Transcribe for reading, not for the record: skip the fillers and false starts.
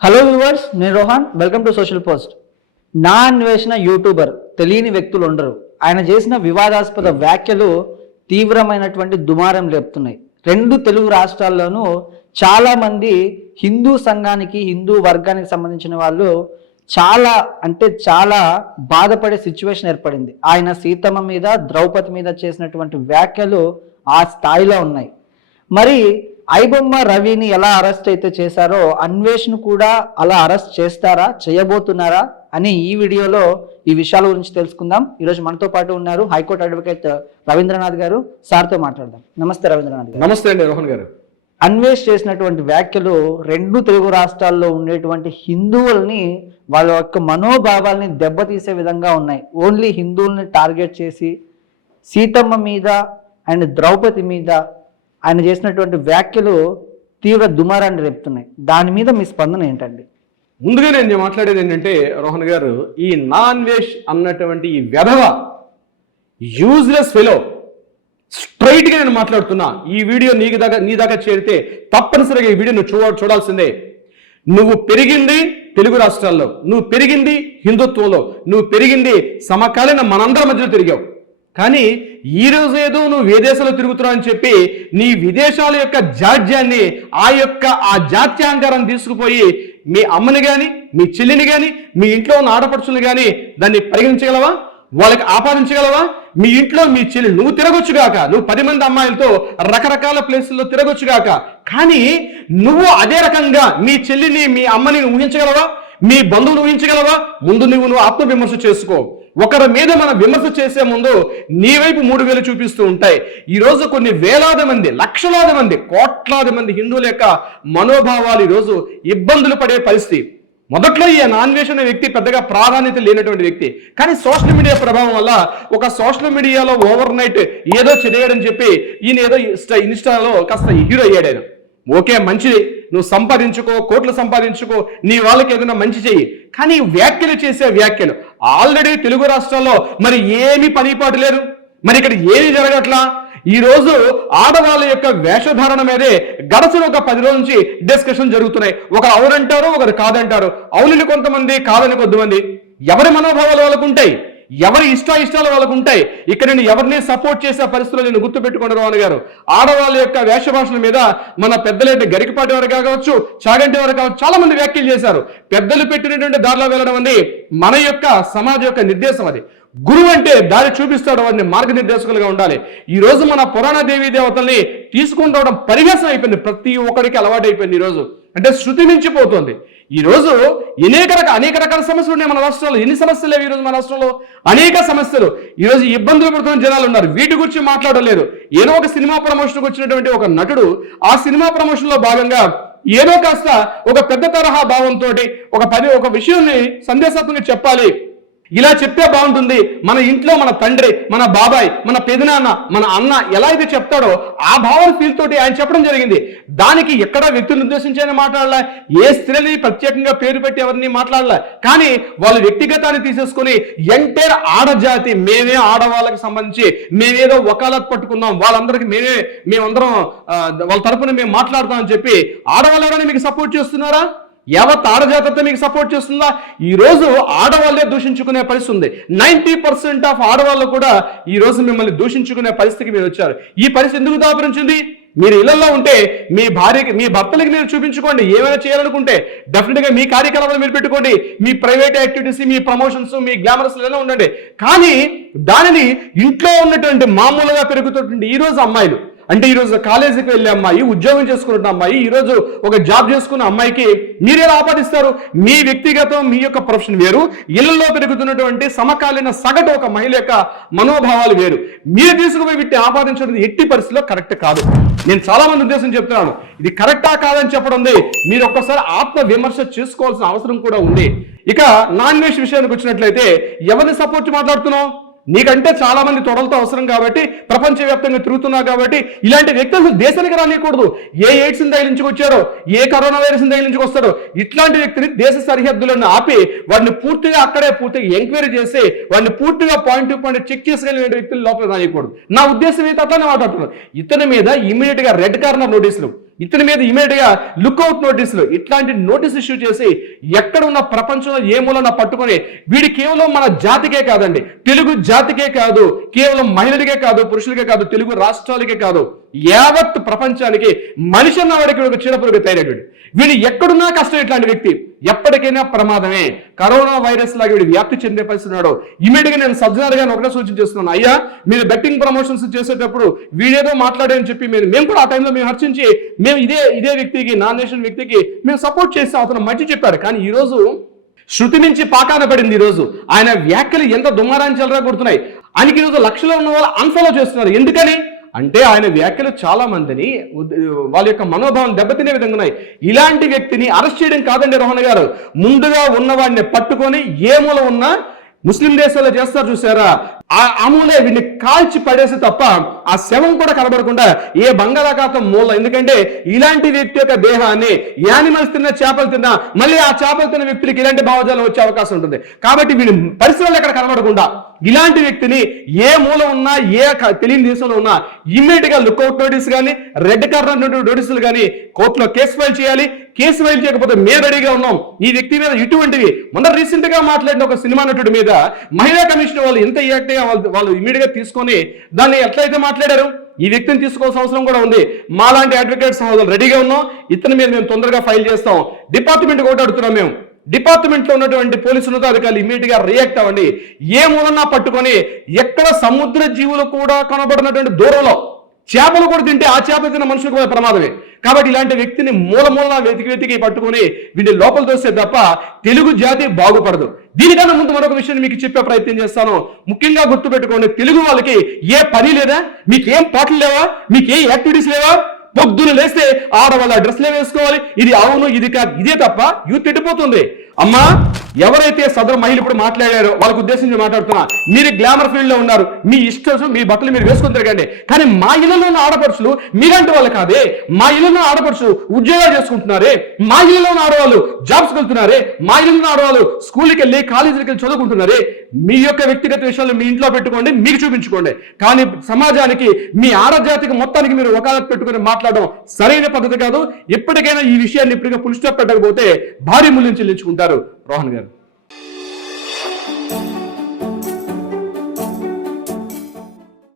Hello viewers, నేను Rohan. Welcome to social post. నా అన్వేషణ యూట్యూబర్ తెలియని వ్యక్తులు ఉండరు. ఆయన చేసిన వివాదాస్పద వ్యాఖ్యలు తీవ్రమైనటువంటి దుమారం లేపుతున్నాయి. రెండు తెలుగు రాష్ట్రాల్లోనూ చాలా మంది హిందూ సంఘానికి, హిందూ వర్గానికి సంబంధించిన వాళ్ళు చాలా బాధపడే సిచ్యువేషన్ ఏర్పడింది. ఆయన సీతమ్మ మీద, ద్రౌపది మీద చేసినటువంటి వ్యాఖ్యలు ఆ స్థాయిలో ఉన్నాయి. మరి ఐబొమ్మ రవిని ఎలా అరెస్ట్ అయితే చేశారో అన్వేషణ కూడా అలా అరెస్ట్ చేస్తారా, చేయబోతున్నారా అని ఈ వీడియోలో ఈ విషయాల గురించి తెలుసుకుందాం. ఈరోజు మనతో పాటు ఉన్నారు హైకోర్టు అడ్వకేట్ రవీంద్రనాథ్ గారు. సార్తో మాట్లాడదాం. నమస్తే రవీంద్రనాథ్ గారు. నమస్తే అండి రోహన్ గారు. అన్వేష్ చేసినటువంటి వ్యాఖ్యలు రెండు తెలుగు రాష్ట్రాల్లో ఉండేటువంటి హిందువుల్ని, వాళ్ళ యొక్క మనోభావాల్ని దెబ్బతీసే విధంగా ఉన్నాయి. ఓన్లీ హిందువుల్ని టార్గెట్ చేసి సీతమ్మ మీద అండ్ ద్రౌపది మీద ఆయన చేసినటువంటి వ్యాఖ్యలు తీవ్ర దుమారాన్ని రేపుతున్నాయి. దాని మీద మీ స్పందన ఏంటండి? ముందుగా నేను మాట్లాడేది ఏంటంటే రోహన్ గారు, ఈ అన్వేష్ అన్నటువంటి ఈ వెధవ యూజ్లెస్ ఫెలో స్ట్రైట్గా నేను మాట్లాడుతున్నా. ఈ వీడియో నీ దాకా చేరితే తప్పనిసరిగా ఈ వీడియో నువ్వు చూడాల్సిందే. నువ్వు పెరిగింది తెలుగు రాష్ట్రాల్లో, నువ్వు పెరిగింది హిందుత్వంలో, నువ్వు పెరిగింది సమకాలీన మనందరి మధ్యలో తిరిగావు. కానీ ఈ రోజు ఏదో నువ్వు విదేశాల్లో తిరుగుతున్నావు అని చెప్పి నీ విదేశాల యొక్క జాడ్యాన్ని, ఆ జాత్యాంగారాన్ని తీసుకుపోయి మీ అమ్మని కానీ, మీ చెల్లిని కానీ, మీ ఇంట్లో ఉన్న ఆడపడుచుని కానీ దాన్ని పరిగణించగలవా? వాళ్ళకి ఆపాదించగలవా? మీ ఇంట్లో మీ చెల్లి నువ్వు తిరగొచ్చుగాక, నువ్వు 10 మంది అమ్మాయిలతో రకరకాల ప్లేసుల్లో తిరగొచ్చుగాక, కానీ నువ్వు అదే రకంగా మీ చెల్లిని, మీ అమ్మని ఊహించగలవా? మీ బంధువులు ఊహించగలవా? ముందు నువ్వు ఆత్మవిమర్శ చేసుకో. ఒకరి మీద మనం విమర్శ చేసే ముందు నీ వైపు 3 వేలు చూపిస్తూ ఉంటాయి. ఈరోజు కొన్ని వేలాది మంది, లక్షలాది మంది, కోట్లాది మంది హిందువుల యొక్క మనోభావాలు ఈరోజు ఇబ్బందులు పడే పరిస్థితి. మొదట్లో ఈ అన్వేషణ అనే వ్యక్తి పెద్దగా ప్రాధాన్యత లేనటువంటి వ్యక్తి, కానీ సోషల్ మీడియా ప్రభావం వల్ల ఒక సోషల్ మీడియాలో ఓవర్ నైట్ ఏదో చదివాడని చెప్పి ఈయన ఏదో ఇన్స్టాలో కాస్త హీరో అయ్యాడు. ఆయన ఓకే, మంచిది, నువ్వు సంపాదించుకో, కోట్లు సంపాదించుకో, నీ వాళ్ళకి ఏదైనా మంచి చెయ్యి. కానీ వ్యాఖ్యలు చేసే వ్యాఖ్యలు ఆల్రెడీ తెలుగు రాష్ట్రాల్లో మరి ఏమీ పనిపాటు లేరు. మరి ఇక్కడ ఏమి జరగట్లా? ఈ రోజు ఆడవాళ్ళ యొక్క వేషధారణ మీదే గడచిన ఒక 10 రోజుల నుంచి డిస్కషన్ జరుగుతున్నాయి. ఒకరు అవునంటారు, ఒకరు కాదంటారు. అవునని కొంతమంది, కాదని కొద్దిమంది. ఎవరి మనోభావాలు వాళ్ళకు ఉంటాయి, ఎవరి ఇష్టాలు వాళ్ళకు ఉంటాయి. ఇక్కడ నేను ఎవరిని సపోర్ట్ చేసే పరిస్థితుల్లో నేను గుర్తుపెట్టుకోండి రోహన్ గారు. ఆడవాళ్ళ యొక్క వేషభాషల మీద మన పెద్దలంటే గరికపాటి వారు కావచ్చు, చాగంటి వారు కావచ్చు, చాలా మంది వ్యాఖ్యలు చేశారు. పెద్దలు పెట్టినటువంటి దారిలో వెళ్ళడం అనేది మన యొక్క సమాజం యొక్క నిర్దేశం. అది గురువు అంటే దారి చూపిస్తాడు, వారిని మార్గనిర్దేశకులుగా ఉండాలి. ఈ రోజు మన పురాణ దేవీ దేవతల్ని తీసుకుని రావడం పరిహాసం అయిపోయింది, ప్రతి ఒక్కరికి అలవాటు అయిపోయింది. ఈ రోజు అంటే శృతి మించిపోతుంది. ఈ రోజు అనేక రకాల సమస్యలు ఉన్నాయి మన రాష్ట్రంలో. ఎన్ని సమస్యలు లేవు ఈ రోజు మన రాష్ట్రంలో? అనేక సమస్యలు. ఈ రోజు ఇబ్బందులు పడుతున్న జనాలు ఉన్నారు. వీటి గురించి మాట్లాడలేదు. ఏదో ఒక సినిమా ప్రమోషన్కి వచ్చినటువంటి ఒక నటుడు ఆ సినిమా ప్రమోషన్ లో భాగంగా ఏదో కాస్త ఒక పెద్ద తరహా భావంతో ఒక విషయాన్ని సందేశాత్మకంగా చెప్పాలి, ఇలా చెప్తే బాగుంటుంది, మన ఇంట్లో మన తండ్రి, మన బాబాయ్, మన పెదనాన్న, మన అన్న ఎలా అయితే చెప్తాడో ఆ భావన ఫీల్ తోటి ఆయన చెప్పడం జరిగింది. దానికి ఎక్కడ వ్యక్తులను ఉద్దేశించి ఆయన మాట్లాడలే, ఏ స్త్రీని ప్రత్యేకంగా పేరు పెట్టి ఎవరిని మాట్లాడలే. కానీ వాళ్ళ వ్యక్తిగతాన్ని తీసేసుకుని ఎంటైర్ ఆడజాతి, మేమే ఆడవాళ్ళకి సంబంధించి మేమేదో వకాలత్ పట్టుకుందాం, వాళ్ళందరికీ మేమందరం వాళ్ళ తరపున మేము మాట్లాడతామని చెప్పి ఆడవాళ్ళు ఎవరైనా మీకు సపోర్ట్ చేస్తున్నారా? యావత్ ఆడజాతతో మీకు సపోర్ట్ చేస్తుందా? ఈ రోజు ఆడవాళ్ళే దూషించుకునే పరిస్థితి ఉంది. 90% ఆఫ్ ఆడవాళ్ళు కూడా ఈ రోజు మిమ్మల్ని దూషించుకునే పరిస్థితికి మీరు వచ్చారు. ఈ పరిస్థితి ఎందుకు దాపరించింది? మీరు ఇళ్లలో ఉంటే మీ భార్యకి, మీ భర్తలకి మీరు చూపించుకోండి. ఏమైనా చేయాలనుకుంటే డెఫినెట్గా మీ కార్యకలాపాలు మీరు పెట్టుకోండి, మీ ప్రైవేట్ యాక్టివిటీస్, మీ ప్రమోషన్స్, మీ గ్లామరస్ ఎలా ఉండండి. కానీ దానిని ఇంట్లో ఉన్నటువంటి మామూలుగా పెరుగుతున్నటువంటి ఈ రోజు అమ్మాయిలు, అంటే ఈరోజు కాలేజీకి వెళ్ళే అమ్మాయి, ఉద్యోగం చేసుకుంటున్న అమ్మాయి, ఈరోజు ఒక జాబ్ చేసుకున్న అమ్మాయికి మీరేలా ఆపాదిస్తారు? మీ వ్యక్తిగతం, మీ యొక్క ప్రొఫెషన్ వేరు, ఇళ్లలో పెరుగుతున్నటువంటి సమకాలీన సగటు ఒక మహిళ యొక్క మనోభావాలు వేరు. మీరు తీసుకుపోయి వీటిని ఆపాదించడం ఎట్టి పరిస్థితిలో కరెక్ట్ కాదు. నేను చాలా మంది ఉద్దేశం చెప్తున్నాను, ఇది కరెక్టా కాదని చెప్పడం ఉంది. మీరు ఒక్కసారి ఆత్మ విమర్శ చేసుకోవాల్సిన అవసరం కూడా ఉంది. ఇక అన్వేషణ విషయానికి వచ్చినట్లయితే ఎవరిని సపోర్ట్ మాట్లాడుతున్నావు? నీకంటే చాలా మంది తొడలతో అవసరం కాబట్టి, ప్రపంచవ్యాప్తంగా తిరుగుతున్నావు కాబట్టి ఇలాంటి వ్యక్తులు దేశానికి రానియకూడదు. ఏ ఎయిడ్స్ తగిలించుకొచ్చారో, ఏ కరోనా వైరస్ తగిలించుకొస్తారో ఇట్లాంటి వ్యక్తిని దేశ సరిహద్దులను ఆపి వాడిని పూర్తిగా ఎంక్వైరీ చేసి వాడిని పూర్తిగా పాయింట్ టు పాయింట్ చెక్ చేసుకెళ్ళిన వ్యక్తులు లోపల రానియకూడదు. నా ఉద్దేశం అయితే అట్లానే మాట్లాడుతున్నాను. ఇతని మీద ఇమీడియట్ గా రెడ్ కార్నర్ నోటీసులు ఇతని మీద ఇమీడియట్ గా లుక్అవుట్ నోటీసులు, ఇట్లాంటి నోటీస్ ఇష్యూ చేసి ఎక్కడ ఉన్న ప్రపంచంలో ఏ మూలన పట్టుకొని వీడి కేవలం మన జాతికే కాదండి, తెలుగు జాతికే కాదు, కేవలం మహిళలకే కాదు, పురుషులకే కాదు, తెలుగు రాష్ట్రాలకే కాదు, యావత్ ప్రపంచానికి మనిషి అన్నవాడికి ఒక చీడపురుగు తయారయ్యాడు. వీడు ఎక్కడున్నా కష్టం. ఇట్లాంటి వ్యక్తి ఎప్పటికైనా ప్రమాదమే. కరోనా వైరస్ లాగా వీడు వ్యాప్తి చెందే పరిస్థితి ఉన్నాడు. ఇమీడియట్ గా నేను సజ్జనార్ గారిని ఒకటే సూచించేస్తున్నాను, అయ్యా మీరు బెట్టింగ్ ప్రమోషన్స్ చేసేటప్పుడు వీడేదో మాట్లాడారని చెప్పి మేము కూడా ఆ టైంలో మేము హర్షించి మేము ఇదే వ్యక్తికి, నామినేషన్ వ్యక్తికి మేము సపోర్ట్ చేస్తాం, అతను మంచి చెప్పాడు. కానీ ఈ రోజు శృతి మించి పాకాన పడింది. ఈ రోజు ఆయన వ్యాఖ్యలు ఎంత దుమ్మారాన్ని చెలరా కొడుతున్నాయి. ఆయనకి ఈరోజు లక్షలో ఉన్న వాళ్ళు అన్ఫాలో చేస్తున్నారు. ఎందుకని అంటే ఆయన వ్యాఖ్యలు చాలా మందిని వాళ్ళ యొక్క మనోభావం దెబ్బతినే విధంగా ఉన్నాయి. ఇలాంటి వ్యక్తిని అరెస్ట్ చేయడం కాదండి రోహన్ గారు, ముందుగా ఉన్నవాడిని పట్టుకొని ఏ మూల ఉన్నా ముస్లిం దేశాల్లో చేస్తారు చూసారా, ఆ మూలే వీడిని కాల్చి పడేసి తప్ప ఆ శవం కూడా కనబడకుండా ఏ బంగాళాఖాతం మూల. ఎందుకంటే ఇలాంటి వ్యక్తి యొక్క దేహాన్ని యానిమల్స్ తిన్నా, చేపలు తిన్నా మళ్ళీ ఆ చేపలు తిన్న వ్యక్తులకి ఇలాంటి భావజాలం వచ్చే అవకాశం ఉంటుంది. కాబట్టి వీడి పరిసరాలు ఎక్కడ కనబడకుండా ఇలాంటి వ్యక్తిని ఏ మూల ఉన్నా, ఏ తెలియని దేశంలో ఉన్నా ఇమ్మీడియట్ గా లుక్అవుట్ నోటీస్ కానీ, రెడ్ కార్నర్ నోటీసులు కానీ కోర్టులో కేసు ఫైల్ చేయాలి. కేసు ఫైల్ చేయకపోతే మేము రెడీగా ఉన్నాం. ఈ వ్యక్తి మీద ఇటువంటివి మొన్న రీసెంట్ గా మాట్లాడిన ఒక సినిమా నటుడి మీద మహిళా కమిషన్ వాళ్ళు ఎంత యాక్ట్ వాళ్ళు ఇమీడియట్ గా తీసుకొని దాన్ని ఎట్లయితే మాట్లాడారు, ఈ వ్యక్తిని తీసుకోవాల్సిన అవసరం కూడా ఉంది. మాలాంటి అడ్వకేట్స్ రెడీగా ఉన్నాం. ఇతని మీద మేము తొందరగా ఫైల్ చేస్తాం. డిపార్ట్మెంట్ కూడా అడుగుతున్నాం. మేము డిపార్ట్మెంట్ లో ఉన్నటువంటి పోలీసు ఉన్నతాధికారులు ఇమీడియట్ గా రియాక్ట్ అవ్వండి. ఏ మూలన్నా పట్టుకొని ఎక్కడ సముద్ర జీవులు కూడా కనబడినటువంటి దూరంలో చేపలు కూడా తింటే ఆ చేపలు తిన్న మనుషులకు కూడా ప్రమాదమే. కాబట్టి ఇలాంటి వ్యక్తిని మూల వెతికి పట్టుకొని వీడిని లోపల తోస్తే తప్ప తెలుగు జాతి బాగుపడదు. దీనికన్నా ముందు మరొక విషయాన్ని మీకు చెప్పే ప్రయత్నం చేస్తాను. ముఖ్యంగా గుర్తుపెట్టుకోండి, తెలుగు వాళ్ళకి ఏ పని లేదా, మీకేం పాటలు లేవా, మీకేం యాక్టివిటీస్ లేవా? పొద్దున లేస్తే ఆడవాళ్ళ డ్రెస్లే వేసుకోవాలి. ఇది అవును ఇది కాదు, ఇదే తప్ప యూత్ ఎట్టిపోతుంది. అమ్మా, ఎవరైతే సదరు మహిళ ఇప్పుడు మాట్లాడారో వాళ్ళకు ఉద్దేశించి మాట్లాడుతున్నా, మీరు గ్లామర్ ఫీల్డ్ లో ఉన్నారు, మీ ఇష్టం మీ బట్టలు మీరు వేసుకొని తిరగండి. కానీ మా ఇళ్లలో ఉన్న ఆడపడుచులు మీలాంటి వాళ్ళు కాదే. మా ఇళ్లలో ఆడపడుచు ఉద్యోగాలు చేసుకుంటున్నారే, మా ఇళ్లలో ఉన్న ఆడవాళ్ళు జాబ్స్కి వెళ్తున్నారే, మా ఇళ్లలో ఉన్న ఆడవాళ్ళు స్కూల్కి వెళ్ళి కాలేజీకి వెళ్ళి చదువుకుంటున్నారే. మీ యొక్క వ్యక్తిగత విషయాలు మీ ఇంట్లో పెట్టుకోండి, మీకు చూపించుకోండి. కానీ సమాజానికి, మీ ఆడజాతికి మొత్తానికి మీరు వకాలత్ పెట్టుకుని మాట్లాడడం సరైన పద్ధతి కాదు. ఎప్పటికైనా ఈ విషయాన్ని ఇప్పటికే ఫుల్ స్టాప్ పెట్టకపోతే భారీ మూల్యం చెల్లించుకుంటారు రోహన్ గారు.